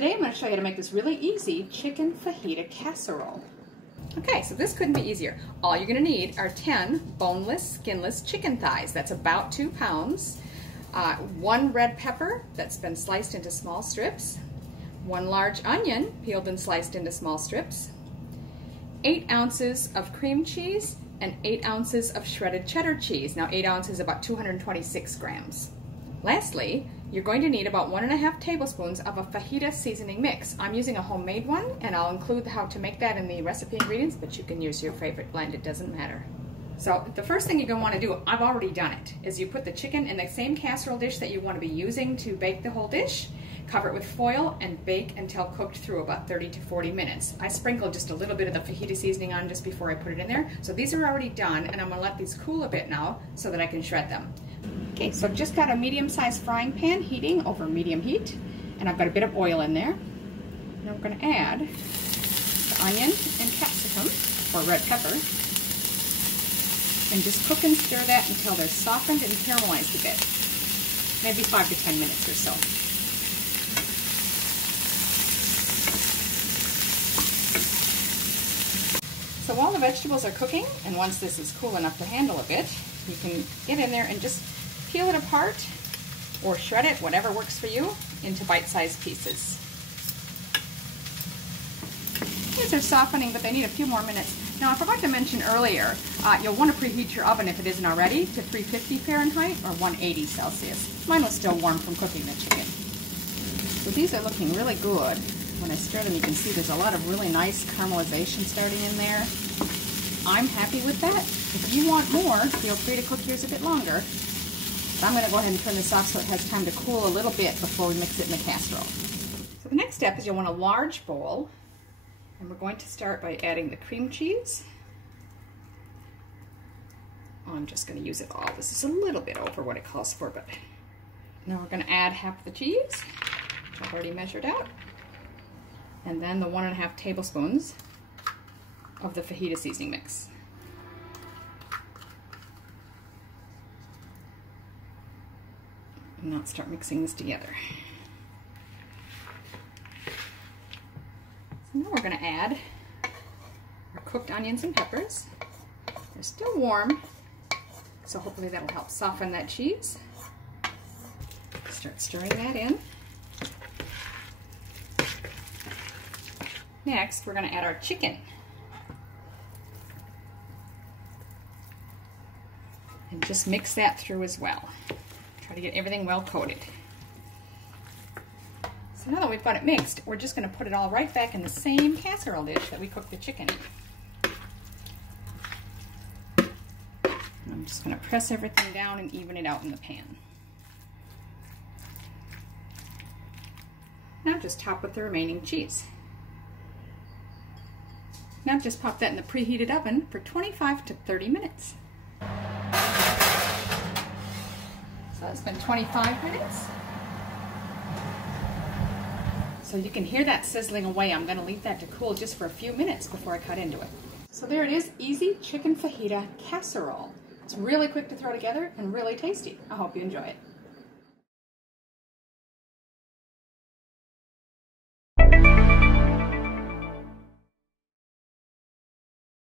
today I'm going to show you how to make this really easy chicken fajita casserole. Okay, so this couldn't be easier. All you're going to need are 10 boneless, skinless chicken thighs. That's about 2 pounds. 1 red pepper that's been sliced into small strips. 1 large onion peeled and sliced into small strips. 8 ounces of cream cheese and 8 ounces of shredded cheddar cheese. Now 8 ounces is about 226 grams. Lastly, you're going to need about 1.5 tablespoons of a fajita seasoning mix. I'm using a homemade one, and I'll include how to make that in the recipe ingredients, but you can use your favorite blend, it doesn't matter. So the first thing you're going to want to do, I've already done it, is you put the chicken in the same casserole dish that you want to be using to bake the whole dish, cover it with foil, and bake until cooked through about 30 to 40 minutes. I sprinkled just a little bit of the fajita seasoning on just before I put it in there. So these are already done, and I'm going to let these cool a bit now so that I can shred them. Okay, so I've just got a medium-sized frying pan heating over medium heat, and I've got a bit of oil in there. And I'm going to add the onion and capsicum, or red pepper, and just cook and stir that until they're softened and caramelized a bit. Maybe 5 to 10 minutes or so. So while the vegetables are cooking, and once this is cool enough to handle a bit, you can get in there and just peel it apart or shred it, whatever works for you, into bite-sized pieces. These are softening, but they need a few more minutes. Now, I forgot to mention earlier, you'll want to preheat your oven if it isn't already to 350 Fahrenheit or 180 Celsius. Mine was still warm from cooking the chicken. So these are looking really good. When I stir them, you can see there's a lot of really nice caramelization starting in there. I'm happy with that. If you want more, feel free to cook yours a bit longer. But I'm going to go ahead and turn this off so it has time to cool a little bit before we mix it in the casserole. So the next step is you'll want a large bowl, and we're going to start by adding the cream cheese. Oh, I'm just going to use it all. This is a little bit over what it calls for, but now we're going to add half the cheese, which I've already measured out, and then the 1.5 tablespoons of the fajita seasoning mix. And now start mixing this together. So now we're going to add our cooked onions and peppers. They're still warm, so hopefully that'll help soften that cheese. Start stirring that in. Next, we're going to add our chicken. And just mix that through as well. Try to get everything well coated. So now that we've got it mixed, we're just going to put it all right back in the same casserole dish that we cooked the chicken in. And I'm just going to press everything down and even it out in the pan. Now just top with the remaining cheese. Now just pop that in the preheated oven for 25 to 30 minutes. So it's been 25 minutes. So you can hear that sizzling away. I'm going to leave that to cool just for a few minutes before I cut into it. So there it is, easy chicken fajita casserole. It's really quick to throw together and really tasty. I hope you enjoy it.